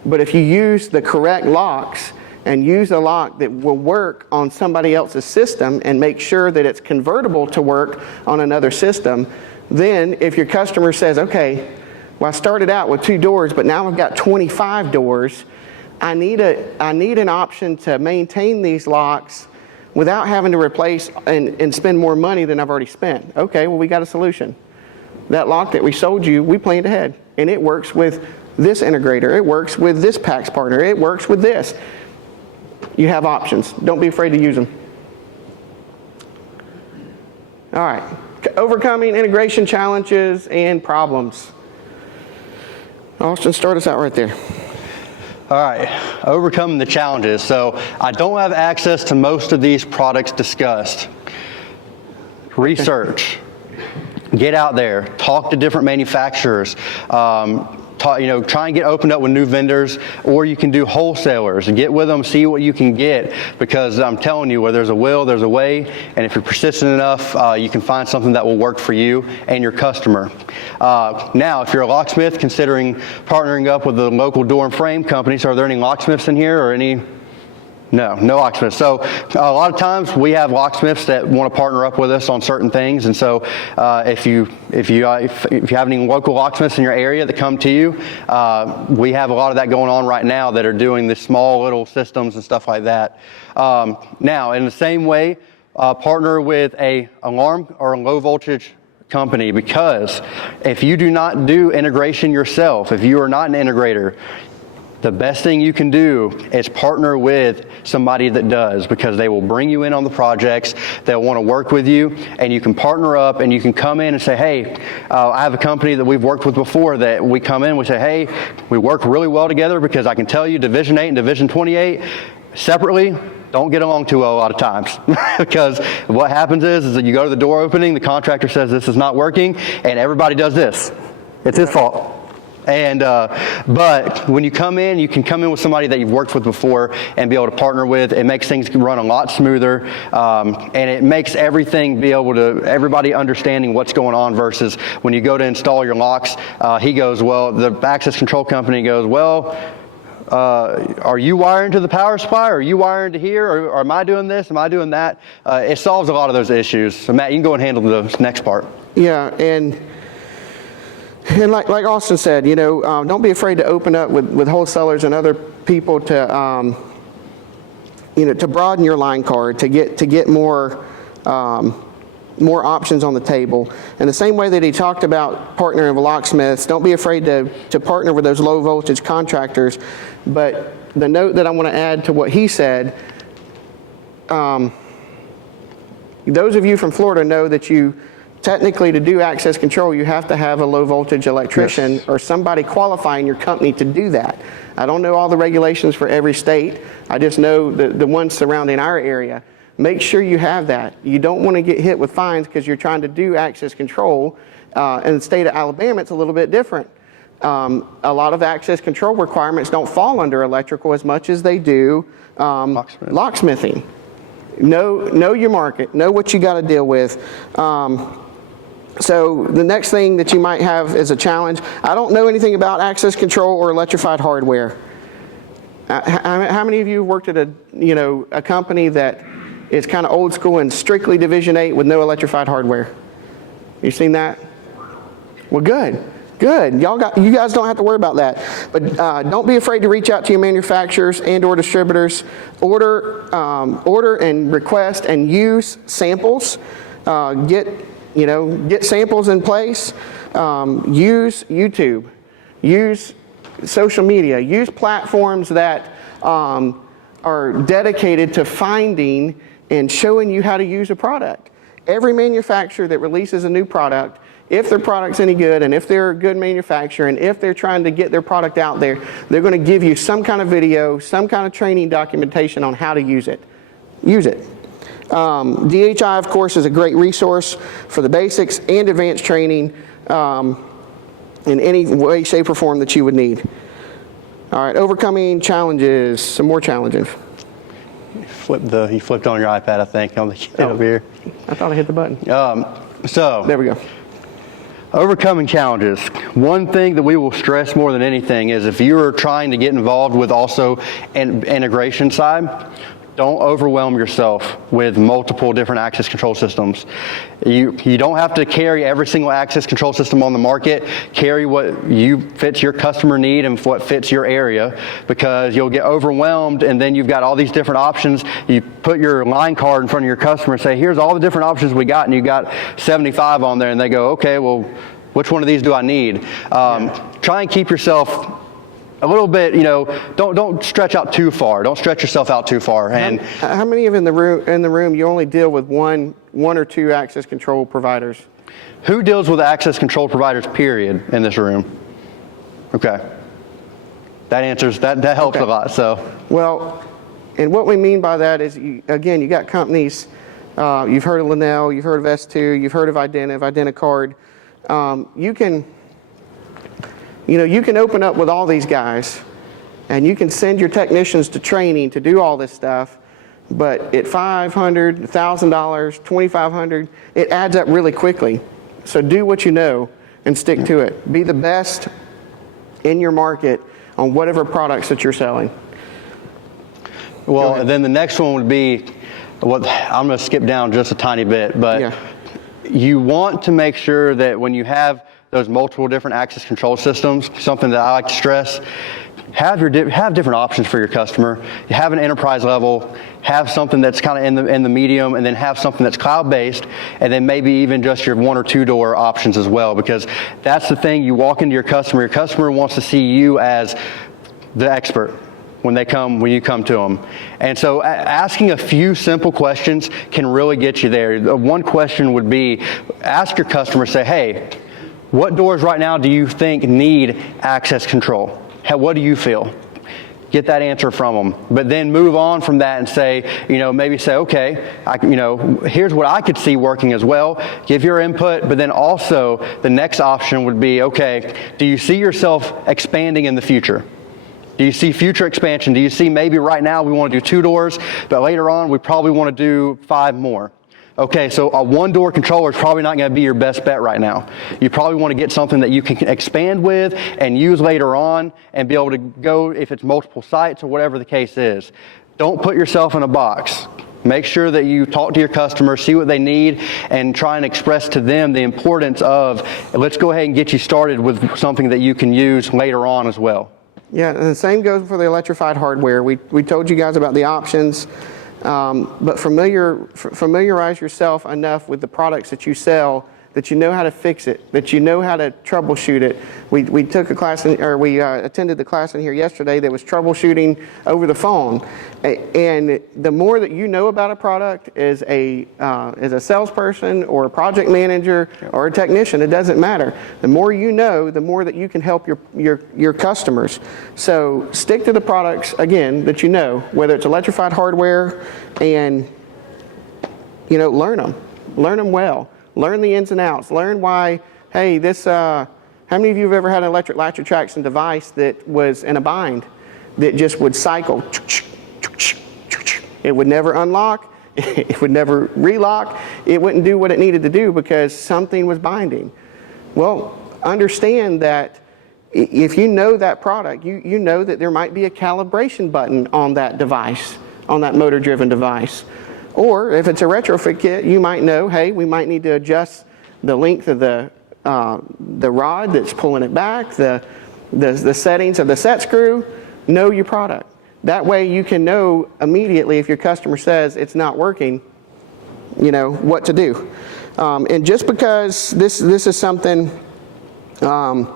But if you use the correct locks and use a lock that will work on somebody else's system and make sure that it's convertible to work on another system, then if your customer says, okay, well, I started out with 2 doors, but now I've got 25 doors. I need an option to maintain these locks without having to replace and spend more money than I've already spent. Okay, well, we got a solution. That lock that we sold you, we planned ahead, and it works with this integrator. It works with this PAX partner. It works with this. You have options. Don't be afraid to use them. All right, overcoming integration challenges and problems. Austin, start us out right there. All right, overcoming the challenges. So I don't have access to most of these products discussed. Research, get out there, talk to different manufacturers, try and get opened up with new vendors, or you can do wholesalers and get with them, see what you can get, because I'm telling you, where there's a will, there's a way, and if you're persistent enough, you can find something that will work for you and your customer. Now, if you're a locksmith considering partnering up with the local door and frame companies, are there any locksmiths in here or any? No locksmiths. So a lot of times we have locksmiths that want to partner up with us on certain things, and so if you have any local locksmiths in your area that come to you, we have a lot of that going on right now that are doing the small little systems and stuff like that. Now, in the same way, partner with a alarm or a low voltage company, because if you do not do integration yourself, if you are not an integrator, the best thing you can do is partner with somebody that does, because they will bring you in on the projects, they'll want to work with you, and you can partner up and you can come in and say, hey, I have a company that we've worked with before that we come in, we say, hey, we work really well together, because I can tell you Division 8 and Division 28 separately don't get along too well a lot of times. Because what happens is that you go to the door opening, the contractor says this is not working, and everybody does this. It's his fault. And but when you come in, you can come in with somebody that you've worked with before and be able to partner with. It makes things run a lot smoother, and it makes everybody understanding what's going on, versus when you go to install your locks, the access control company goes, well, are you wiring to the power supply? Are you wiring to here? Or am I doing this? Am I doing that? It solves a lot of those issues. So Matt, you can go and handle the next part. Yeah, and like Austin said, don't be afraid to open up with wholesalers and other people to, to broaden your line card, to get more more options on the table. In the same way that he talked about partnering with locksmiths, don't be afraid to partner with those low voltage contractors. But the note that I want to add to what he said, those of you from Florida know that you technically, to do access control, you have to have a low voltage electrician or somebody qualifying your company to do that. I don't know all the regulations for every state. I just know the ones surrounding our area. Make sure you have that. You don't want to get hit with fines because you're trying to do access control. In the state of Alabama, it's a little bit different. A lot of access control requirements don't fall under electrical as much as they do locksmithing. Know your market. Know what you got to deal with. So the next thing that you might have is a challenge. I don't know anything about access control or electrified hardware. How many of you worked at a company that is kind of old school and strictly Division 8 with no electrified hardware? You seen that? Well, good. Good. You guys don't have to worry about that. But don't be afraid to reach out to your manufacturers and or distributors. Order and request and use samples. Get samples in place. Use YouTube. Use social media. Use platforms that are dedicated to finding and showing you how to use a product. Every manufacturer that releases a new product, if their product's any good and if they're a good manufacturer and if they're trying to get their product out there, they're going to give you some kind of video, some kind of training documentation on how to use it. Use it. DHI, of course, is a great resource for the basics and advanced training in any way, shape, or form that you would need. All right, overcoming challenges, some more challenges. You flipped on your iPad, I think, on the kid over here. I thought I hit the button. So there we go. Overcoming challenges. One thing that we will stress more than anything is if you are trying to get involved with also an integration side, don't overwhelm yourself with multiple different access control systems. You don't have to carry every single access control system on the market. Carry what fits your customer need and what fits your area, because you'll get overwhelmed and then you've got all these different options. You put your line card in front of your customer and say, here's all the different options we got, and you got 75 on there, and they go, okay, well, which one of these do I need? Try and keep yourself a little bit, don't stretch out too far. Don't stretch yourself out too far. And how many of in the room you only deal with one or two access control providers? Who deals with access control providers, period, in this room? Okay. That answers, that helps a lot, so. Well, and what we mean by that is, you got companies, you've heard of Linnell, you've heard of S2, you've heard of Identicard. You can open up with all these guys and you can send your technicians to training to do all this stuff, but at $500, $1,000, $2,500, it adds up really quickly. So do what you know and stick to it. Be the best in your market on whatever products that you're selling. Well, then the next one would be, I'm going to skip down just a tiny bit, but you want to make sure that when you have those multiple different access control systems, something that I like to stress, have different options for your customer. You have an enterprise level, have something that's kind of in the medium, and then have something that's cloud-based, and then maybe even just your 1 or 2 door options as well, because that's the thing. You walk into your customer wants to see you as the expert when you come to them. And so asking a few simple questions can really get you there. One question would be, ask your customer, say, hey, what doors right now do you think need access control? What do you feel? Get that answer from them. But then move on from that and say, maybe say, okay, here's what I could see working as well. Give your input, but then also the next option would be, okay, do you see yourself expanding in the future? Do you see future expansion? Do you see maybe right now we want to do 2 doors, but later on we probably want to do 5 more? Okay, so a 1-door controller is probably not going to be your best bet right now. You probably want to get something that you can expand with and use later on and be able to go if it's multiple sites or whatever the case is. Don't put yourself in a box. Make sure that you talk to your customers, see what they need, and try and express to them the importance of, let's go ahead and get you started with something that you can use later on as well. Yeah, and the same goes for the electrified hardware. We told you guys about the options. but familiarize yourself enough with the products that you sell that you know how to fix it, that you know how to troubleshoot it. We took a class, we attended the class in here yesterday that was troubleshooting over the phone. And the more that you know about a product as a salesperson or a project manager or a technician, it doesn't matter. The more you know, the more that you can help your customers. So stick to the products, again, that you know, whether it's electrified hardware, and learn them well. Learn the ins and outs. Learn why, hey, how many of you have ever had an electric latch attraction device that was in a bind, that just would cycle? It would never unlock. It would never relock. It wouldn't do what it needed to do because something was binding. Well, understand that if you know that product, you know that there might be a calibration button on that device, on that motor-driven device. Or if it's a retrofit kit, you might know, hey, we might need to adjust the length of the rod that's pulling it back, the settings of the set screw. Know your product. That way you can know immediately if your customer says it's not working, what to do. And just because this is something that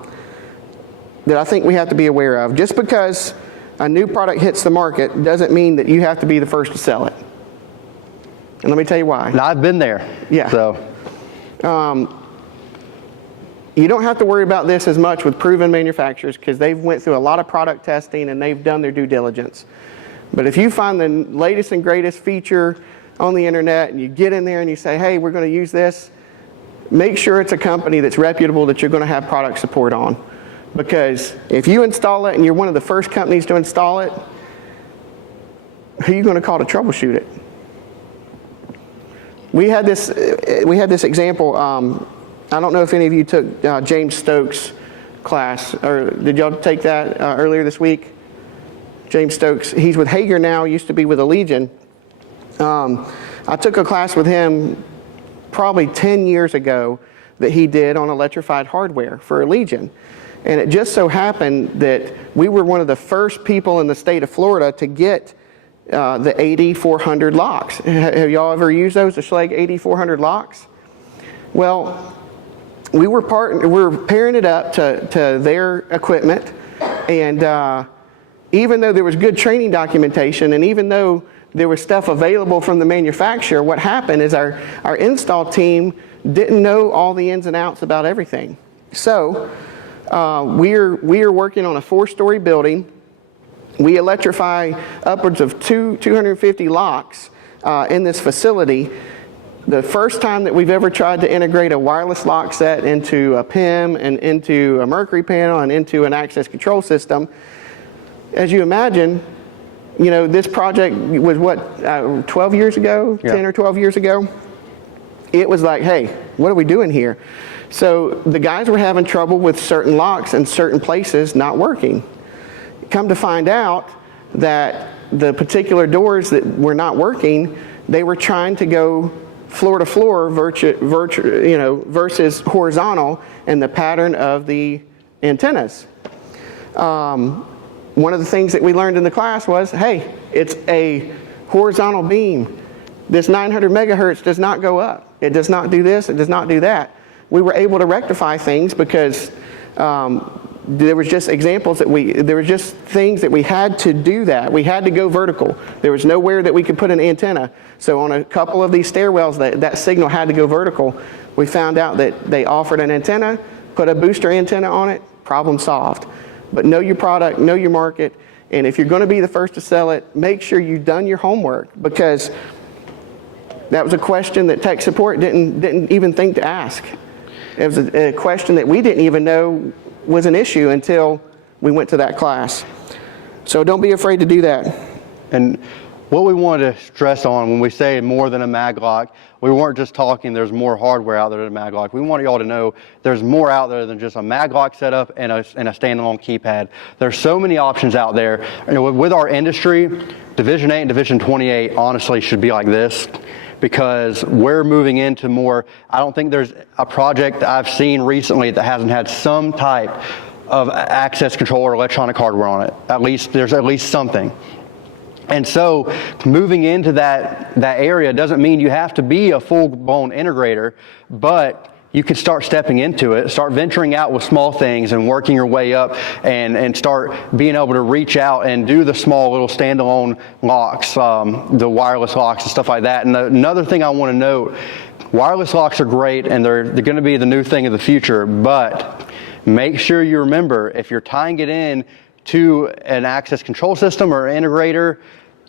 I think we have to be aware of, just because a new product hits the market doesn't mean that you have to be the first to sell it. And let me tell you why. And I've been there. Yeah. So, you don't have to worry about this as much with proven manufacturers because they've went through a lot of product testing and they've done their due diligence. But if you find the latest and greatest feature on the internet and you get in there and you say, hey, we're going to use this, make sure it's a company that's reputable that you're going to have product support on. Because if you install it and you're one of the first companies to install it, who are you going to call to troubleshoot it? We had this example. I don't know if any of you took James Stokes' class, or did y'all take that earlier this week? James Stokes, he's with Hager now, used to be with Allegion. I took a class with him probably 10 years ago that he did on electrified hardware for Allegion. And it just so happened that we were one of the first people in the state of Florida to get the AD400 locks. Have y'all ever used those, the Schlage AD400 locks? Well, we were pairing it up to their equipment, and even though there was good training documentation, and even though there was stuff available from the manufacturer, what happened is our install team didn't know all the ins and outs about everything. So we are working on a 4-story building. We electrify upwards of 250 locks in this facility. The first time that we've ever tried to integrate a wireless lock set into a PIM and into a Mercury panel and into an access control system. As you imagine, this project was 12 years ago, yeah. 10 or 12 years ago. It was like, hey, what are we doing here? So the guys were having trouble with certain locks and certain places not working. Come to find out that the particular doors that were not working, they were trying to go floor to floor versus horizontal in the pattern of the antennas. One of the things that we learned in the class was, hey, it's a horizontal beam. This 900 megahertz does not go up. It does not do this, it does not do that. We were able to rectify things because there was just examples there were just things that we had to do that. We had to go vertical. There was nowhere that we could put an antenna. So on a couple of these stairwells, that signal had to go vertical. We found out that they offered an antenna, put a booster antenna on it, problem solved. But know your product, know your market, and if you're going to be the first to sell it, make sure you've done your homework, because that was a question that tech support didn't even think to ask. It was a question that we didn't even know was an issue until we went to that class. So don't be afraid to do that. And what we want to stress on when we say more than a Maglock, we weren't just talking there's more hardware out there than a Maglock. We want y'all to know there's more out there than just a Maglock setup and a standalone keypad. There's so many options out there. With our industry, Division 8 and Division 28 honestly should be like this, because we're moving into more. I don't think there's a project I've seen recently that hasn't had some type of access control or electronic hardware on it. There's at least something. And so moving into that area doesn't mean you have to be a full-blown integrator, but you can start stepping into it, start venturing out with small things and working your way up and start being able to reach out and do the small little standalone locks, the wireless locks and stuff like that. And another thing I want to note, wireless locks are great and they're going to be the new thing of the future, but make sure you remember if you're tying it in to an access control system or integrator,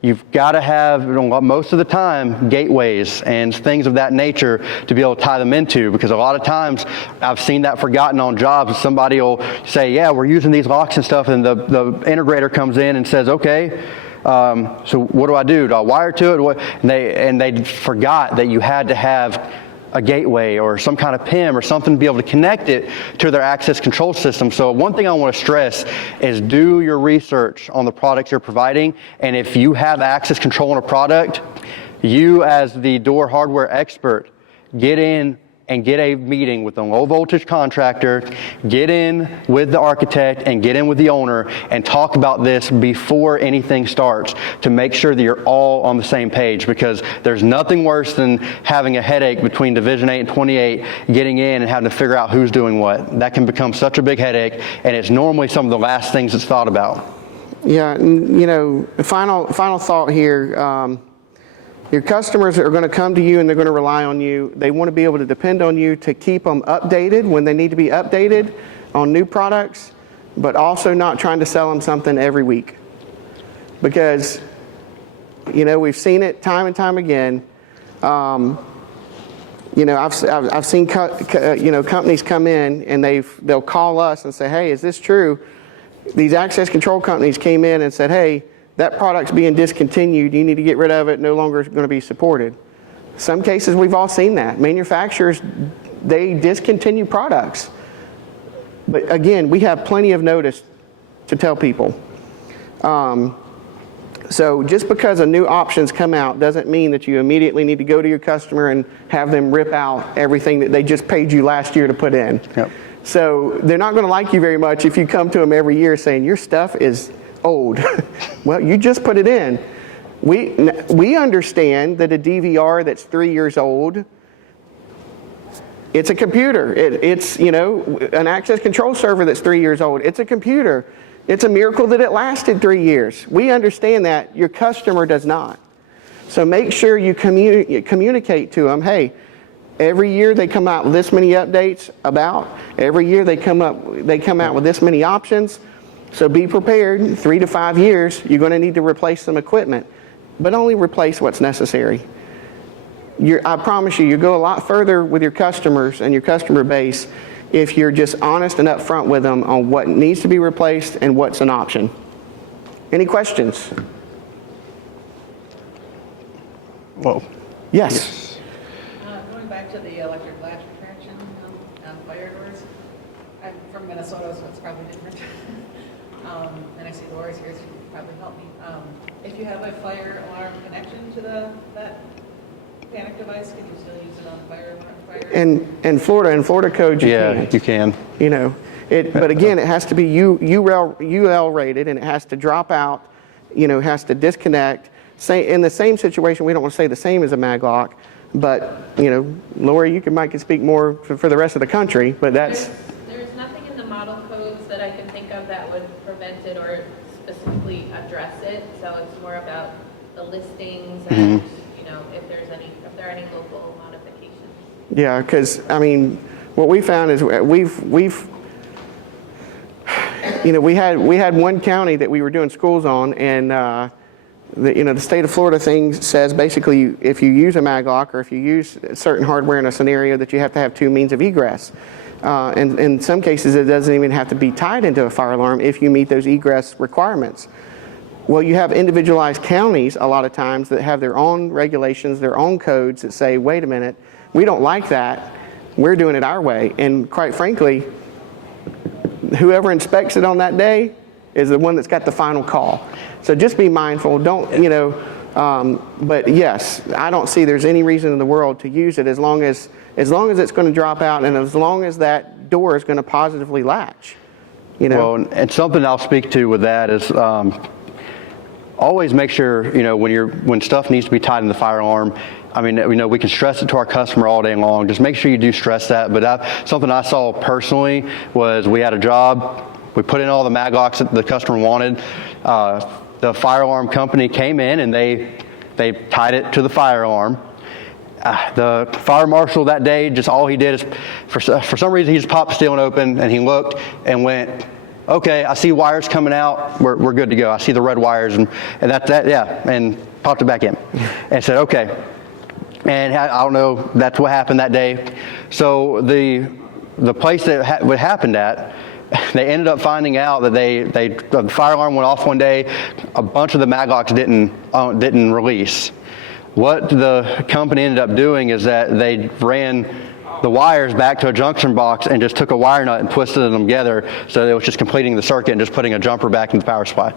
you've got to have, most of the time, gateways and things of that nature to be able to tie them into, because a lot of times I've seen that forgotten on jobs. Somebody will say, yeah, we're using these locks and stuff, and the integrator comes in and says, okay, so what do? Do I wire to it? And they forgot that you had to have a gateway or some kind of PIM or something to be able to connect it to their access control system. So one thing I want to stress is do your research on the products you're providing, and if you have access control on a product, you as the door hardware expert, get in and get a meeting with a low voltage contractor, get in with the architect and get in with the owner and talk about this before anything starts to make sure that you're all on the same page, because there's nothing worse than having a headache between Division 8 and 28, getting in and having to figure out who's doing what. That can become such a big headache, and it's normally some of the last things that's thought about. Yeah, final thought here. Your customers are going to come to you and they're going to rely on you. They want to be able to depend on you to keep them updated when they need to be updated on new products, but also not trying to sell them something every week. Because, we've seen it time and time again. I've seen companies come in and they'll call us and say, hey, is this true? These access control companies came in and said, hey, that product's being discontinued, you need to get rid of it, no longer going to be supported. Some cases we've all seen that. Manufacturers, they discontinue products. But again, we have plenty of notice to tell people. So just because a new options come out doesn't mean that you immediately need to go to your customer and have them rip out everything that they just paid you last year to put in. Yep. So they're not going to like you very much if you come to them every year saying your stuff is old. Well, you just put it in. We understand that a DVR that's 3 years old, it's a computer. It's an access control server that's 3 years old. It's a computer. It's a miracle that it lasted 3 years. We understand that. Your customer does not. So make sure you communicate to them, hey, every year they come out with this many updates every year they come out with this many options. So be prepared, 3 to 5 years, you're going to need to replace some equipment, but only replace what's necessary. I promise you go a lot further with your customers and your customer base if you're just honest and upfront with them on what needs to be replaced and what's an option. Any questions? Whoa. Yes. Going back to the electric latch protection on fire doors, I'm from Minnesota, so it's probably different. And I see Lori's here, so you can probably help me. If you have a fire alarm connection to that panic device, can you still use it on fire? In Florida code, you can. Yeah, you can. But again, it has to be UL rated, and it has to drop out. Has to disconnect. In the same situation, we don't want to say the same as a Maglock, but Lori, you might speak more for the rest of the country, but that's. There's nothing in the model codes that I can think of that would prevent it or specifically address it. So it's more about the listings and if there are any local modifications. Yeah, because what we found is we had one county that we were doing schools on, and the state of Florida thing says basically if you use a Maglock or if you use certain hardware in a scenario that you have to have 2 means of egress. And in some cases, it doesn't even have to be tied into a fire alarm if you meet those egress requirements. Well, you have individualized counties a lot of times that have their own regulations, their own codes that say, wait a minute, we don't like that. We're doing it our way. And quite frankly, whoever inspects it on that day is the one that's got the final call. So just be mindful. Don't, but yes, I don't see there's any reason in the world to use it as long as it's going to drop out and as long as that door is going to positively latch. Well, and something I'll speak to with that is always make sure, you know, when stuff needs to be tied in the fire alarm, I mean, you know, we can stress it to our customer all day long. Just make sure you do stress that. But something I saw personally was we had a job, we put in all the Maglocks that the customer wanted. The fire alarm company came in and they tied it to the fire alarm. The fire marshal that day, just all he did is, for some reason, he just popped the ceiling open and he looked and went, okay, I see wires coming out. We're good to go. I see the red wires and and popped it back in and said, okay. And I don't know, that's what happened that day. So the place that what happened at, they ended up finding out that the fire alarm went off one day. A bunch of the Maglocks didn't release. What the company ended up doing is that they ran the wires back to a junction box and just took a wire nut and twisted them together, so it was just completing the circuit and just putting a jumper back in the power supply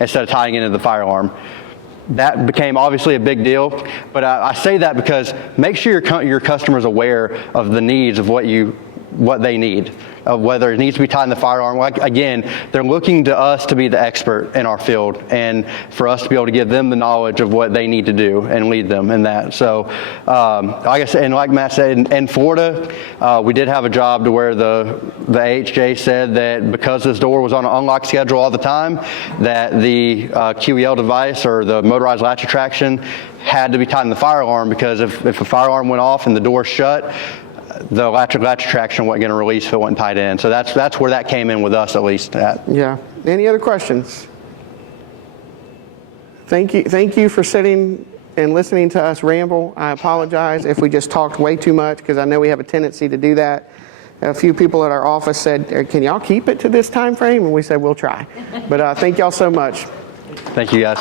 instead of tying it into the fire alarm. That became obviously a big deal, but I say that because make sure your customer's aware of the needs of what they need, of whether it needs to be tied in the fire alarm. Like, again, they're looking to us to be the expert in our field and for us to be able to give them the knowledge of what they need to do and lead them in that. So, like I said, and like Matt said, in Florida, we did have a job to where the AHJ said that because this door was on an unlock schedule all the time, that the QEL device or the motorized latch attraction had to be tied in the fire alarm, because if a fire alarm went off and the door shut, the latch attraction wasn't going to release if it wasn't tied in. So that's where that came in with us, at least. Yeah. Any other questions? Thank you for sitting and listening to us ramble. I apologize if we just talked way too much, because I know we have a tendency to do that. A few people at our office said, can y'all keep it to this time frame? And we said, we'll try. But thank y'all so much. Thank you, guys.